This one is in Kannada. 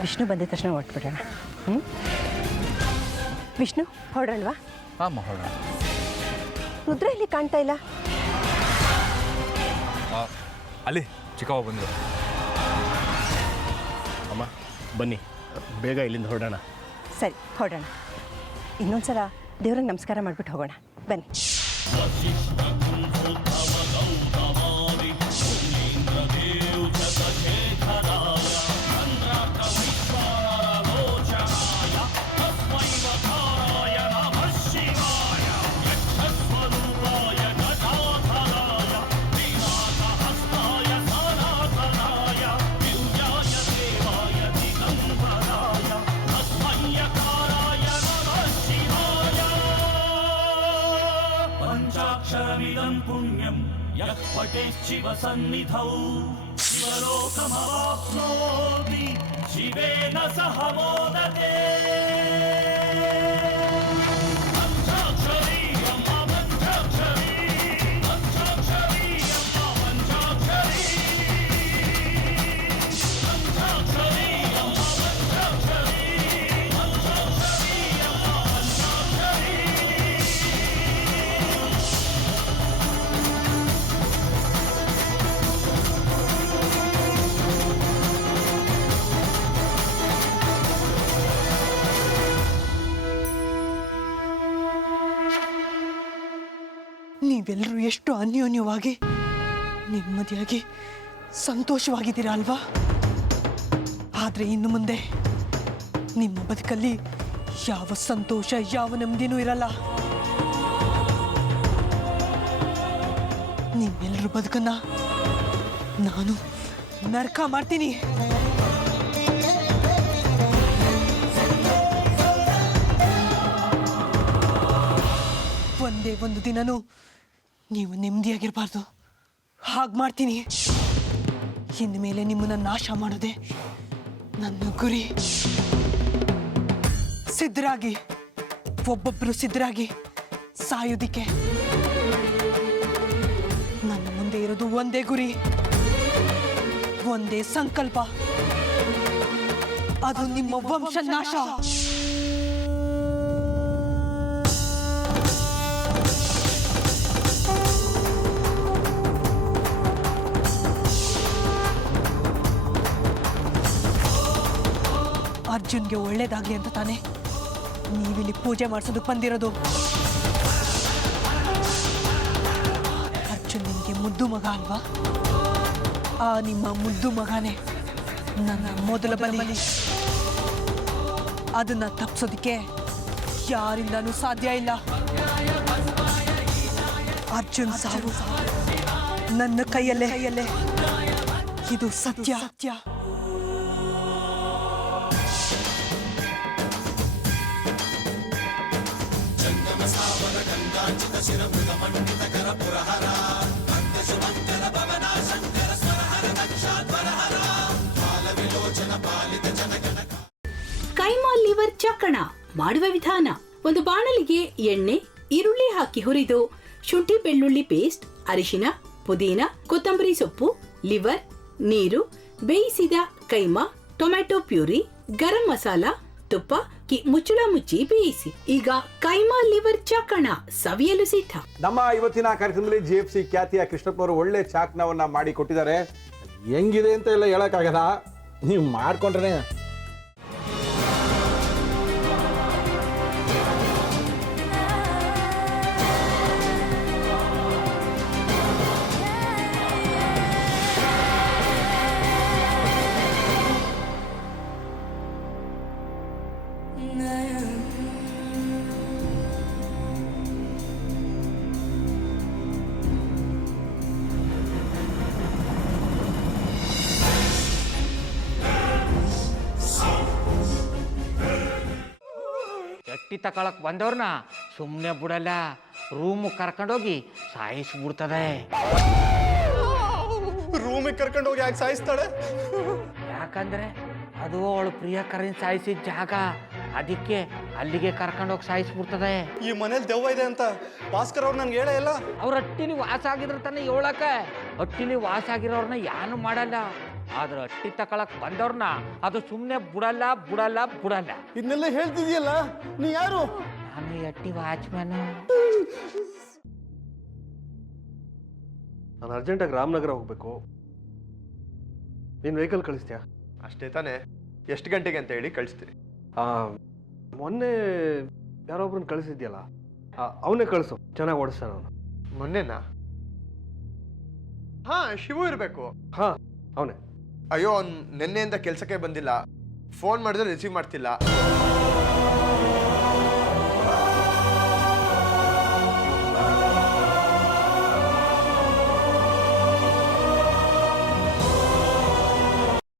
ವಿಷ್ಣು ಬಂದಿದ ತಕ್ಷಣ ಹೊರಟ್ಬಿಡೋಣ. ವಿಷ್ಣು ಹೊರಡಲ್ವಾ? ಹಾಂ ಹೊರಡೋಣ. ರುದ್ರ ಇಲ್ಲಿ ಕಾಣ್ತಾ ಇಲ್ಲ. ಅಲ್ಲಿ ಚಿಕ್ಕವ್ವ ಬಂದರು. ಅಮ್ಮ ಬನ್ನಿ, ಬೇಗ ಇಲ್ಲಿಂದ ಹೊರಡೋಣ. ಸರಿ ಹೊರಡೋಣ. ಇನ್ನೊಂದ್ಸಲ ದೇವ್ರಿಗೆ ನಮಸ್ಕಾರ ಮಾಡಿಬಿಟ್ಟು ಹೋಗೋಣ ಬನ್ನಿ. पंचाक्षरमिदं पुण्यं यः पठेच्छिवसन्निधौ शिवलोकमवाप्नोति शिवेन सह मोदते. ನೀವೆಲ್ಲರೂ ಎಷ್ಟು ಅನ್ಯೋನ್ಯವಾಗಿ ನೆಮ್ಮದಿಯಾಗಿ ಸಂತೋಷವಾಗಿದ್ದೀರಾ ಅಲ್ವಾ? ಆದರೆ ಇನ್ನು ಮುಂದೆ ನಿಮ್ಮ ಬದುಕಲ್ಲಿ ಯಾವ ಸಂತೋಷ ಯಾವ ನೆಮ್ಮದಿನೂ ಇರಲ್ಲ. ನಿಮ್ಮೆಲ್ಲರ ಬದುಕನ್ನ ನಾನು ನರಕ ಮಾಡ್ತೀನಿ. ಒಂದೇ ಒಂದು ದಿನನೂ ನೀವು ನೆಮ್ಮದಿಯಾಗಿರಬಾರ್ದು. ಹಾಗೆ ಮಾಡ್ತೀನಿ. ಇನ್ನು ಮೇಲೆ ನಿಮ್ಮನ್ನ ನಾಶ ಮಾಡೋದೆ ನನ್ನ ಗುರಿ. ಸಿದ್ಧರಾಗಿ, ಒಬ್ಬೊಬ್ಬರು ಸಿದ್ಧರಾಗಿ ಸಾಯೋದಿಕ್ಕೆ. ನನ್ನ ಮುಂದೆ ಇರೋದು ಒಂದೇ ಗುರಿ, ಒಂದೇ ಸಂಕಲ್ಪ. ಅದು ನಿಮ್ಮ ವಂಶ ನಾಶ. ಅರ್ಜುನ್ಗೆ ಒಳ್ಳೇದಾಗ್ಲಿ ಅಂತ ತಾನೆ ನೀವಿಲ್ಲಿ ಪೂಜೆ ಮಾಡಿಸೋದಕ್ಕೆ ಬಂದಿರೋದು. ಅರ್ಜುನ್ ನಿಮಗೆ ಮುದ್ದು ಮಗ ಅಲ್ವಾ? ಆ ನಿಮ್ಮ ಮುದ್ದು ಮಗನೇ ನನ್ನ ಮೊದಲ ಬಲಿ. ಅದನ್ನ ತಪ್ಪಿಸೋದಕ್ಕೆ ಯಾರಿಂದನೂ ಸಾಧ್ಯ ಇಲ್ಲ. ಅರ್ಜುನ್ ಸಾವು ನನ್ನ ಕೈಯಲ್ಲೇ. ಇದು ಸತ್ಯ. ಕೈಮಾ ಲಿವರ್ ಚಕ್ಕಣ ಮಾಡುವ ವಿಧಾನ: ಒಂದು ಬಾಣಲಿಗೆ ಎಣ್ಣೆ, ಈರುಳ್ಳಿ ಹಾಕಿ ಹುರಿದು ಶುಂಠಿ ಬೆಳ್ಳುಳ್ಳಿ ಪೇಸ್ಟ್, ಅರಿಶಿನ, ಪುದೀನ, ಕೊತ್ತಂಬರಿ ಸೊಪ್ಪು, ಲಿವರ್, ನೀರು, ಬೇಯಿಸಿದ ಕೈಮಾ, ಟೊಮ್ಯಾಟೊ ಪ್ಯೂರಿ, ಗರಂ ಮಸಾಲ, ತುಪ್ಪ ಮುಚ್ಚಳ ಮುಚ್ಚಿ ಬೇಯಿಸಿ. ಈಗ ಕೈಮಾ ಲಿವರ್ ಚಾಕಣ ಸವಿಯಲು ಸಿದ್ಧ. ನಮ್ಮ ಇವತ್ತಿನ ಕಾರ್ಯಕ್ರಮದಲ್ಲಿ GFC ಖ್ಯಾತಿಯ ಕೃಷ್ಣಪ್ಪನವರು ಒಳ್ಳೆ ಚಾಕ್ನವನ್ನ ಮಾಡಿ ಕೊಟ್ಟಿದ್ದಾರೆ. ಹೆಂಗಿದೆ ಅಂತ ಎಲ್ಲ ಹೇಳಕ್ಕಾಗಲ್ಲ, ನೀವು ಮಾಡ್ಕೊಂಡ್ರೆ. ಎಟ್ಟಿ ತಕೊಳಕ್ ಬಂದವ್ರನ್ನ ಸುಮ್ಮನೆ ಬಿಡಲ್ಲ, ರೂಮ್ ಕರ್ಕೊಂಡೋಗಿ ಸಾಯಿಸ್ಬಿಡ್ತದೆ. ರೂಮಿಗೆ ಕರ್ಕೊಂಡೋಗಿ ಯಾಕೆ ಸಾಯಿಸ್ತಾಳೆ? ಯಾಕಂದ್ರೆ ಅದು ಅವಳು ಪ್ರಿಯಕರನ್ ಸಾಯಿಸಿದ ಜಾಗ, ಅದಕ್ಕೆ ಅಲ್ಲಿಗೆ ಕರ್ಕೊಂಡೋಗಿ ಸಾಯಿಸ್ಬಿಡ್ತದೆ. ಈ ಮನೇಲಿ ದೆವ್ವ ಇದೆ ಅಂತ ಭಾಸ್ಕರ್ ಅವ್ರು ನನ್ಗೆ ಹೇಳೇ ಇಲ್ಲ. ಅವ್ರ ಹಟ್ಟಿಲಿ ವಾಸ ಆಗಿದ್ರ ತಾನೆ ಹೇಳಕ. ಹಟ್ಟಿಲಿ ವಾಸ ಆಗಿರೋರ್ನ ಯಾನು ಮಾಡಲ್ಲ, ಆದ್ರೆ ಅಟ್ಟಿ ತಕೊಳಕ್ ಬಂದವ್ರನ್ನ ಅದು ಸುಮ್ಮನೆ ಬಿಡಲ್ಲ ಬಿಡಲ್ಲ ಬಿಡಲ್ಲ. ಇದನ್ನೆಲ್ಲ ಹೇಳ್ತಿದ್ಯಲ್ಲ, ನೀ ಯಾರು? ನಾನು ಅಟ್ಟಿ ವಾಚ್ಮ್ಯಾನ್. ನಾನು ಅರ್ಜೆಂಟಾಗಿ ರಾಮನಗರ ಹೋಗ್ಬೇಕು. ನೀನು ವೆಹಿಕಲ್ ಕಳಿಸ್ತೀಯಾ? ಅಷ್ಟೇ ತಾನೇ? ಎಷ್ಟು ಗಂಟೆಗೆ ಅಂತ ಹೇಳಿ ಕಳಿಸ್ತೀನಿ. ಮೊನ್ನೆ ಯಾರೊಬ್ರನ್ನ ಕಳಿಸಿದ್ಯಲ್ಲ, ಅವನೇ ಕಳಿಸು, ಚೆನ್ನಾಗಿ ಓಡಿಸ್ತಾನ ಅವನು. ಮೊನ್ನೆನಾ? ಹಾ, ಶಿವು ಇರಬೇಕು. ಹಾಂ, ಅವನೇ. ಅಯ್ಯೋ, ಅವ್ನು ನಿನ್ನೆಯಿಂದ ಕೆಲಸಕ್ಕೆ ಬಂದಿಲ್ಲ. ಫೋನ್ ಮಾಡಿದ್ರೆ ರಿಸೀವ್ ಮಾಡ್ತಿಲ್ಲ.